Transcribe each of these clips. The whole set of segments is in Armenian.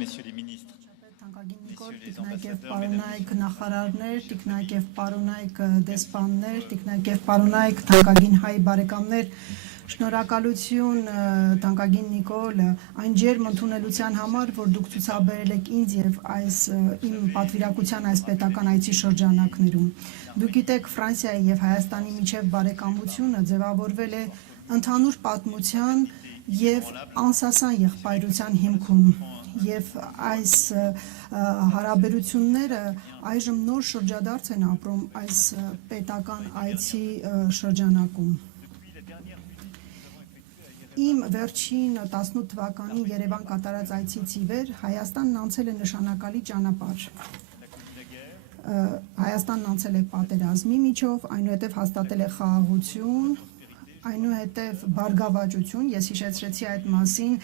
messieurs les ministres, Թանկագին Նիկոլ, տիկնայք եւ պարոնայք նախարարներ, տիկնայք եւ պարոնայք դեսպաններ, տիկնայք եւ պարոնայք թանկագին հայ բարեկամներ, շնորհակալություն թանկագին Նիկոլ այն ջերմ ընդունելության համար, որ դուք ցուցաբերել եք ինձ եւ այս իմ պատվիրակության այս պետական այցի շրջանակներում։ Դուք գիտեք, Ֆրանսիայի եւ Հայաստանի միջև բարեկամությունը ձևավորվել է ընդհանուր պատմության եւ անսասան եղբայրության հիմքում եւ այս հարաբերությունները այժմ նոր շրջադարձ են ապրում այս պետական այցի շրջանակում։ Իմ վերջին 18 թվականին Երևան կատարած այցից ի վեր Հայաստանն անցել է նշանակալի ճանապարհ։ Հայաստանն անցել է պատերազմի միջով, այնուհետև հաստատել է խաղաղություն, այնուհետև բարգավաճություն, ես հիշեցրեցի այդ մասին,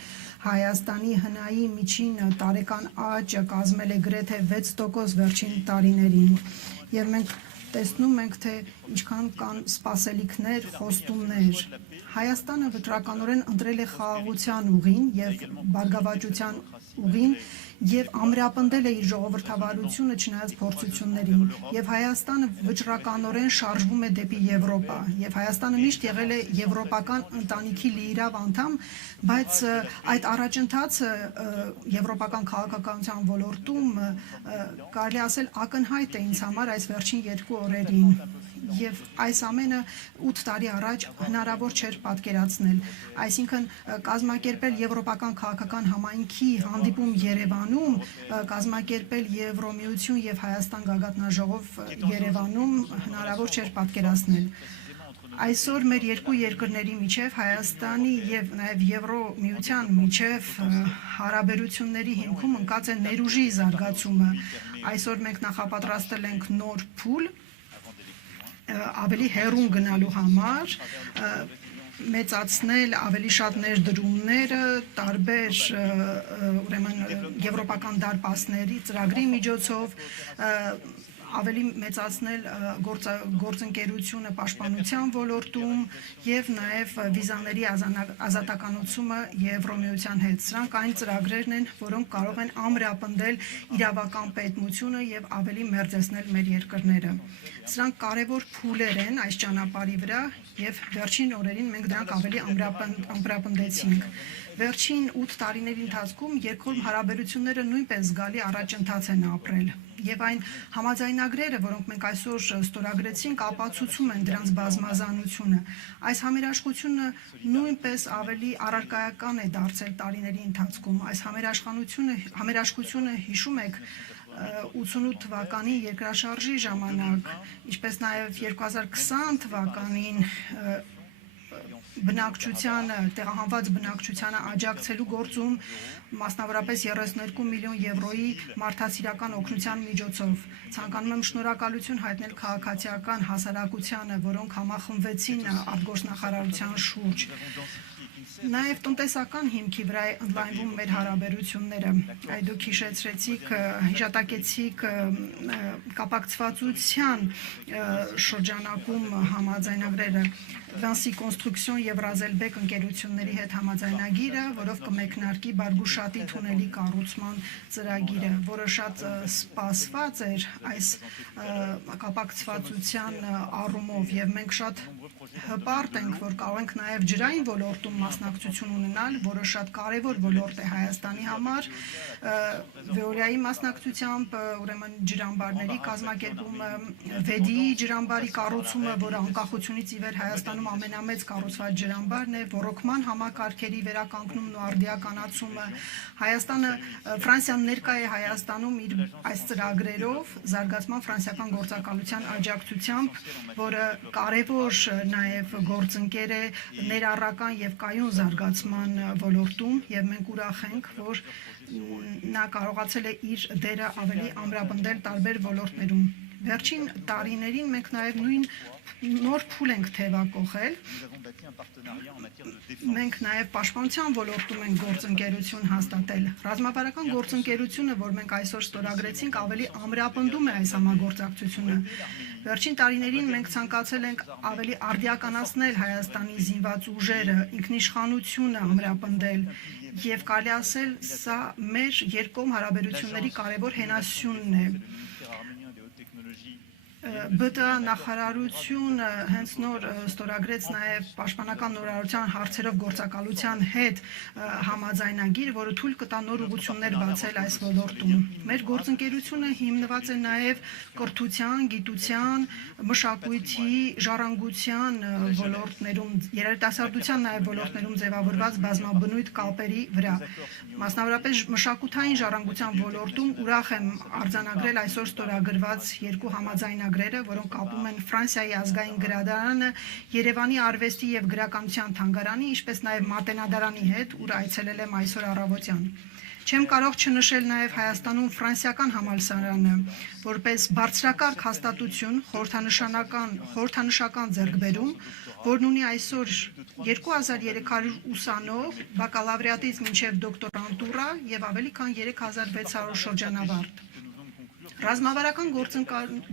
Հայաստանի հնայի միջին տարեկան աճը կազմել է գրեթե 6% վերջին տարիներին, եւ մենք տեսնում ենք, թե ինչքան կան սպասելիքներ, խոստումներ։ Հայաստանը վճռականորեն ընտրել է խաղաղության ուղին եւ բարգավաճության ուղին եւ ամրապնդել է իր ժողովրդավարությունը չնայած փորձություններին եւ Հայաստանը վճռականորեն շարժվում է դեպի Եվրոպա եւ Հայաստանը միշտ եղել է եվրոպական ընտանիքի լիիրավ անդամ, բայց այդ առաջընթացը եվրոպական քաղաքականության ոլորտում կարելի ասել ակնհայտ է ինձ համար այս վերջին 2 օրերին եւ այս ամենը 8 տարի առաջ հնարավոր չէր պատկերացնել, այսինքն կազմակերպել եվրոպական քաղաքական համայնքի հանդիպում Երևանում, կազմակերպել Եվրոմիություն եւ Հայաստան գագաթնաժողով Երևանում հնարավոր չէր պատկերացնել։ Այսօր մեր երկու երկրների միջև Հայաստանի եւ նաեւ Եվրոմիության միջև հարաբերությունների հիմքում ընկած է ներուժի զարգացումը։ Այսօր մենք նախապատրաստել ենք նոր փուլ ավելի հեռուն գնալու համար, մեծացնել ավելի շատ ներդրումները տարբեր ուրեմն եվրոպական դարպասների ծրագրի միջոցով ավելի մեծացնել գործընկերությունը պաշտպանության ոլորտում եւ նաեւ վիզաների ազատականացումը Եվրոմիության հետ։ Սրանք այն ծրագրերն են, որոնք կարող են ամրապնդել իրավական պետությունը եւ ավելի մերձեցնել մեր երկրները։ Սրանք կարևոր փուլեր են այս ճանապարհի վրա եւ վերջին օրերին մենք դրանք ավելի ամրապնդեցինք։ Վերջին 8 տարիների ընթացքում երկկողմ հարաբերությունները նույնպես զգալի առաջընթաց են ապրել եւ այն համաձայնագրերը, որոնք մենք այսօր ստորագրեցինք, ապացուցում են դրանց բազմազանությունը։ Այս համերաշխությունը նույնպես ավելի առարկայական է դարձել տարիների ընթացքում։ Այս համերաշխությունը հիշում եք 88 թվականի երկրաշարժի ժամանակ, ինչպես նաեւ 2020 թվականին բնակչությանը, տեղահանված բնակչությանը աջակցելու գործում մասնավորապես 32 միլիոն եվրոյի մարդասիրական օգնության միջոցով։ Ցանկանում եմ շնորհակալություն հայտնել քաղաքացիական հասարակությանը, որոնք համախմբվեցին արտգործնախարարության շուրջ։ Նաև տնտեսական հիմքի վրա է ընդլայնվում մեր հարաբերությունները։ Այդ դուք հիշատակեցիք կապակցվածության շրջանակում համաձայնագրերը Վանսի կոնստրուկցիոն եւ Ռազելբեկ ընկերությունների հետ համաձայնագիրը, որով կմեկնարկի Բարգուշատի թունելի կառուցման ծրագիրը, որը շատ սպասված էր այս կապակցվածության առումով եւ մենք շատ հպարտ ենք, որ կարող ենք նաեւ ջրային ոլորտում մասնակցություն ունենալ, որը շատ կարևոր ոլորտ է Հայաստանի համար, Վեոլիայի մասնակցությամբ ուրեմն ջրամբարների կազմակերպումը, Վեդիի ջրամբարի կառուցումը, որը անկախությունից ի վեր Հայաստանում ամենամեծ կառուցված ջրամբարն է, ռոռոկման համակարգերի վերականգնումն ու արդիականացումը, Հայաստանը Ֆրանսիան ներկա է Հայաստանում իր այս ծրագրերով, զարգացման ֆրանսիական գործակալության աջակցությամբ, որը կարևոր նաև գործընկեր է ներառական եւ կայուն զարգացման ոլորտում եւ մենք ուրախ ենք, որ նա կարողացել է իր դերը ավելի ամրապնդել տարբեր ոլորտներում։ Վերջին տարիներին մենք նաև նոր փուլ ենք թևակողել։ Մենք նաև պաշտպանության ոլորտում ենք գործընկերություն հաստատել։ Ռազմավարական գործընկերությունը, որ մենք այսօր ստորագրեցինք, ավելի ամրապնդում է այս համագործակցությունը։ Վերջին տարիներին մենք ցանկացել ենք ավելի արդիականացնել Հայաստանի զինված ուժերը, ինքնիշխանությունը ամրապնդել Եվ կարելի ասել, սա մեր երկկողմ հարաբերությունների կարևոր հենասյունն է։ ԲՏԱ նախարարությունը հենց նոր ստորագրեց նաև պաշտպանական նորարարության հարցերով գործակալության հետ համաձայնագիր, որը թույլ կտա նոր ուղղություններ բացել այս ոլորտում։ Մեր գործընկերությունը հիմնված է նաև կրթության, գիտության, մշակույթի, ժառանգության ոլորտներում, երիտասարդության նաև ոլորտներում ձևավորված բազմաբնույթ կապերի վրա։ Մասնավորապես մշակութային ժառանգության ոլորտում ուրախ եմ արձանագրել այսօր ստորագրված երկու համաձայնագրերը, որոնք կապում են Ֆրանսիայի ազգային գրադարանը, Երևանի արվեստի և գրականության թանգարանի, ինչպես նաև Մատենադարանի հետ, ուր այցելել եմ այսօր առավոտյան։ Չեմ կարող չնշել նաև Հայաստանում ֆրանսիական համալսարանը, որպես բարձրակարգ հաստատություն խորհրդանշական ձեռքբերում, որն ունի այսօր 2300 ուսանող, բակալավրիատից մինչև դոկտորանտուրա և ավելի քան 3600 շրջանավարտ։ Ռազմավարական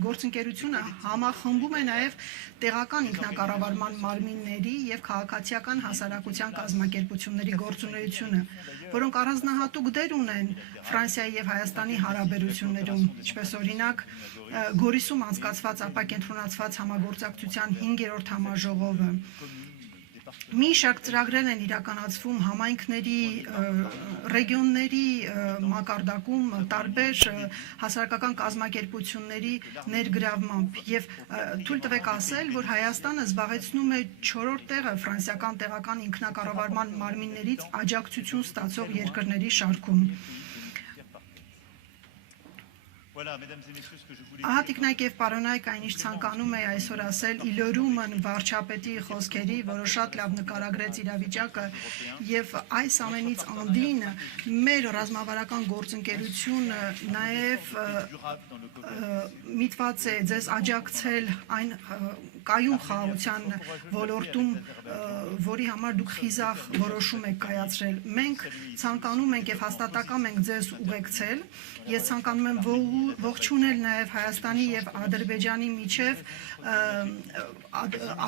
գործընկերությունը համախմբում է նաև տեղական ինքնակառավարման մարմինների և քաղաքացիական հասարակության կազմակերպությունների գործունեությունը, որոնք առանձնահատուկ դեր ունեն Ֆրանսիայի և Հայաստանի հարաբերություններում, ինչպես օրինակ Գորիսում անցկացված ապակենտրոնացված համագործակցության 5-րդ համաժողովը։ Մի շարք ծրագրեր են իրականացվում համայնքների, ռեգիոնների մակարդակում տարբեր հասարակական կազմակերպությունների ներգրավմամբ և թույլ տվեք ասել, որ Հայաստանը զբաղեցնում է 4-րդ տեղը ֆրանսիական տեղական ինքնակառավարման մարմիններից աջակցություն ստացող երկրների շարքում։ Ահա տիկնայք և պարոնայք, այն ինչ ցանկանում էի այսօր ասել Իլորումն վարչապետի խոսքերի, որը շատ լավ նկարագրեց իրավիճակը և այս ամենից անդին մեր ռազմավարական գործընկերությունը նաև միտված է ձեզ աջակցել այն կայուն խաղաղության ողջում, որի համար դուք խիզախ որոշում եք կայացրել։ Մենք ցանկանում ենք և հաստատակամ ենք ձեզ ուղեկցել։ Ես ցանկանում եմ ողջունել նաև Հայաստանի և Ադրբեջանի միջև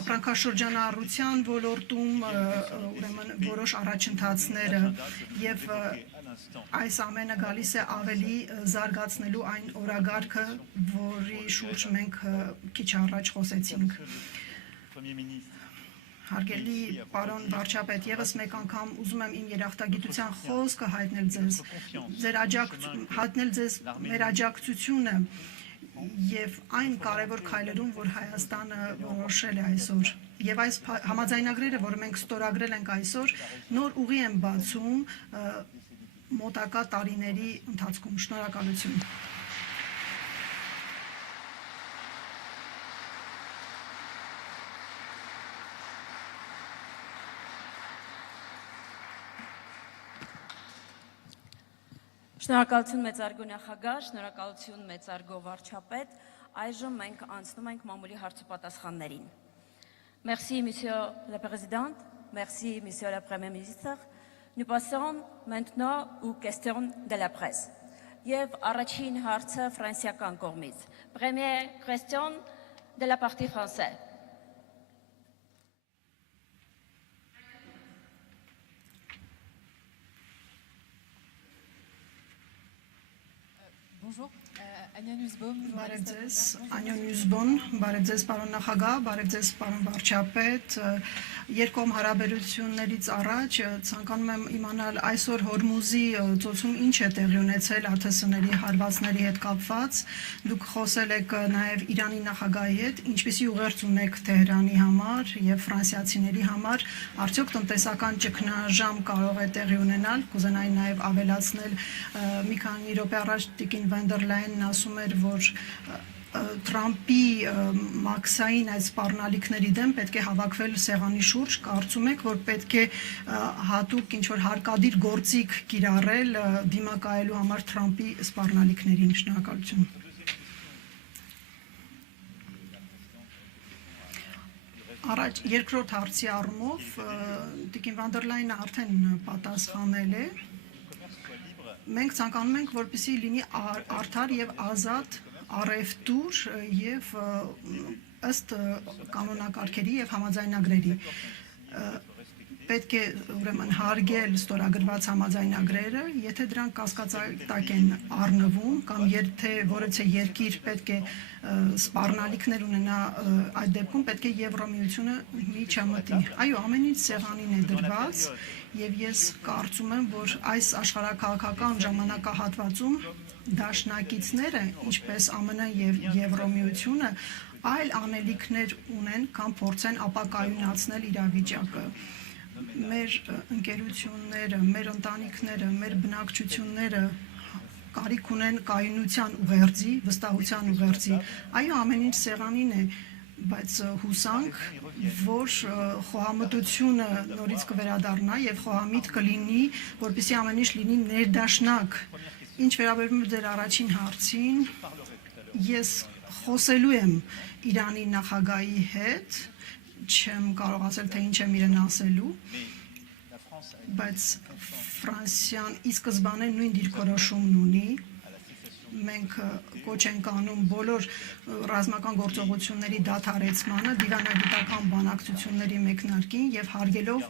ապրանքաշրջանառության ոլորտում ուրեմն որոշ առաջընթացները և այս ամենը գալիս է ավելի զարգացնելու այն օրագարկը, որի շուրջ մենք քիչ առաջ խոսեցինք։ Հարգելի պարոն վարչապետ, ևս մեկ անգամ ուզում եմ իմ երախտագիտության խոսքը հայտնել ձեզ մեր աջակցությունը և այն կարևոր քայլերում, որ Հայաստանը որոշել է այսօր։ Եվ այս համաձայնագրերը, որ մենք ստորագրել ենք այսօր, նոր ուղի են բացում մոտակա տարիների ընթացքում։ Շնորհակալություն։ Շնորհակալություն մեծարգո նախագահ, շնորհակալություն մեծարգո վարչապետ, այժմ մենք անցնում ենք մամուլի հարցուպատասխաններին։ Merci, Monsieur le Président, merci, Monsieur le Premier ministre. Nous passons maintenant aux questions de la presse. Եվ առաջին հարցը ֆրանսիական կողմից։ Première question de la partie française. Bonjour, Ania Nussbaum. Բարև ձեզ, Անյա Նյուզբոն, բարև ձեզ պարոն նախագահ, բարև ձեզ պարոն վարչապետ։ Երկկողմ հարաբերություններից առաջ ցանկանում եմ իմանալ այսօր Հորմուզի ծոցում ինչ է տեղի ունեցել ԱԹՍ-ների հարվածների հետ կապված։ Դուք խոսել եք նաև Իրանի նախագահի հետ, ինչպիսի ուղերձ ունեք Թեհրանի համար եւ ֆրանսիացիների համար, արդյոք տնտեսական ճգնաժամ կարող է տեղի ունենալ, կուզենայի նաև ավելացնել մի քանի րոպե առաջ տիկին Վան դեր Լայենն ասում էր, որ Թրամփի մաքսային այս սպառնալիքների դեմ պետք է հավաքվել սեղանի շուրջ, կարծում եք, որ պետք է հատուկ ինչ-որ հարկադիր գործիք կիրառել դիմակայելու համար Թրամփի սպառնալիքներին։ Շնորհակալություն։ Առաջ երկրորդ հարցի առումով տիկին Վան դեր Լայենը արդեն պատասխանել է։ Մենք ցանկանում ենք, որպեսզի լինի արդար եւ ազատ առևտուր եւ ըստ կանոնակարգերի եւ համաձայնագրերի։ պետք է ուրեմն հարգել ստորագրված համաձայնագրերը, եթե դրանք կասկածատակ են առնվում կամ եթե որևէ երկիր պետք է սպառնալիքներ ունենա, այդ դեպքում պետք է Եվրոմիությունը միջամտի։ Այո, ամեն ինչ սեղանին է դրված եւ ես կարծում եմ, որ այս աշխարհաքաղաքական ժամանակահատվածում դաշնակիցները, ինչպես ԱՄՆ եւ Եվրոմիությունը, այլ անելիքներ ունեն, կամ փորձեն ապակայունացնել իրավիճակը։ Մեր ընկերությունները, մեր ընտանիքները, մեր բնակչությունները կարիք ունեն կայունության ուղերձի, վստահության ուղերձի։ Այո, ամեն ինչ սեղանին է, բայց հուսանք, որ խոհամտությունը նորից կվերադառնա եւ խոհամիտ կլինի, որպեսզի ամեն ինչ լինի ներդաշնակ։ Ինչ վերաբերում է ձեր առաջին հարցին, ես խոսելու եմ Իրանի նախագահի հետ, չեմ կարող ասել, թե ինչ եմ իրեն ասելու, բայց Ֆրանսիան ի սկզբանե նույն դիրքորոշումն ունի։ Մենք կոչ ենք անում բոլոր ռազմական գործողությունների դադարեցմանը, դիվանագիտական բանակցությունների մեկնարկին եւ հարգելով